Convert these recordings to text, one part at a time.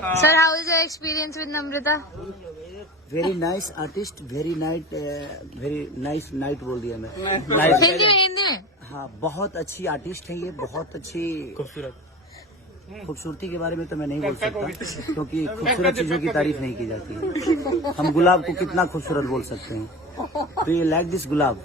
Sir, how is your experience with Namrata? Very nice artist, very nice night बोल दिया मैं। हिंदी में, हिंदी में। हाँ, बहुत अच्छी आर्टिस्ट है ये, बहुत अच्छी खूबसूरती के बारे में तो मैं नहीं बोल सकता, क्योंकि खूबसूरत चीजों की तारीफ नहीं की जाती है। हम गुलाब को कितना खूबसूरत बोल सकते हैं। तो ये लाइक दिस गुलाब,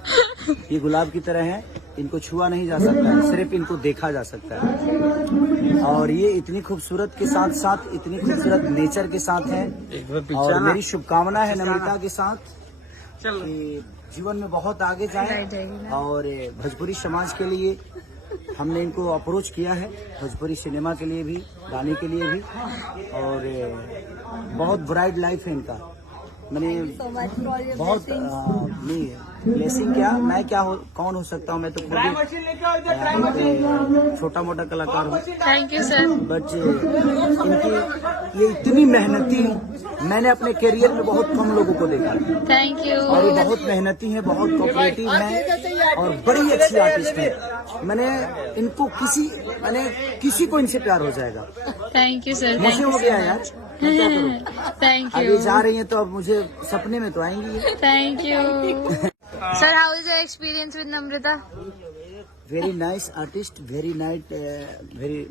ये गुलाब की तरह है, इनको छुआ नहीं जा सकता है, सिर्फ इनको देखा जा सकता है। और ये इतनी खूबसूरत के साथ साथ इतनी खूबसूरत नेचर के साथ है। और मेरी शुभकामना है नम्रता के साथ कि जीवन में बहुत आगे जाए। और भोजपुरी समाज के लिए हमने इनको अप्रोच किया है, भोजपुरी सिनेमा के लिए भी, गाने के लिए भी। और बहुत ब्राइट लाइफ है इनका। मैंने बहुत नहीं ब्लेसिंग क्या, मैं क्या कौन हो सकता हूँ, मैं तो छोटा मोटा कलाकार हूँ। Thank you sir. बट इनकी ये इतनी मेहनती, मैंने अपने करियर में बहुत कम लोगों को देखा। Thank you. और ये बहुत मेहनती है, बहुत कोऑपरेटिव है और बड़ी अच्छी आर्टिस्ट है। मैंने किसी को इनसे प्यार हो जाएगा। Thank you sir. मुझे हो गया यार, मैं क्या करूं? थैंक आगे यू। जा रही हैं तो अब मुझे सपने में तो आएंगी। Thank you. Sir, how is your experience with Namrata? Very nice artist, very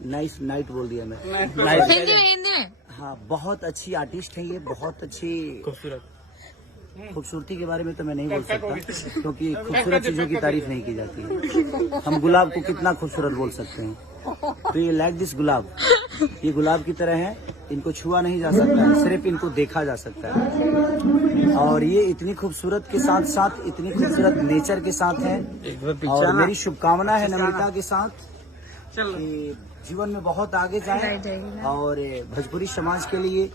nice night बोल दिया मैं। हिंदी में, हिंदी में। हाँ, बहुत अच्छी आर्टिस्ट है ये, बहुत अच्छी खूबसूरती के बारे में तो मैं नहीं बोल सकता, क्योंकि खूबसूरत चीजों की तारीफ नहीं की जाती है। हम गुलाब को कितना खूबसूरत बोल सकते हैं। तो ये लाइक दिस गुलाब, ये गुलाब की तरह है, इनको छुआ नहीं जा सकता है, सिर्फ इनको देखा जा सकता है। और ये इतनी खूबसूरत के साथ साथ इतनी खूबसूरत नेचर के साथ है। और मेरी शुभकामना है नम्रता के साथ कि जीवन में बहुत आगे जाए। और भोजपुरी समाज के लिए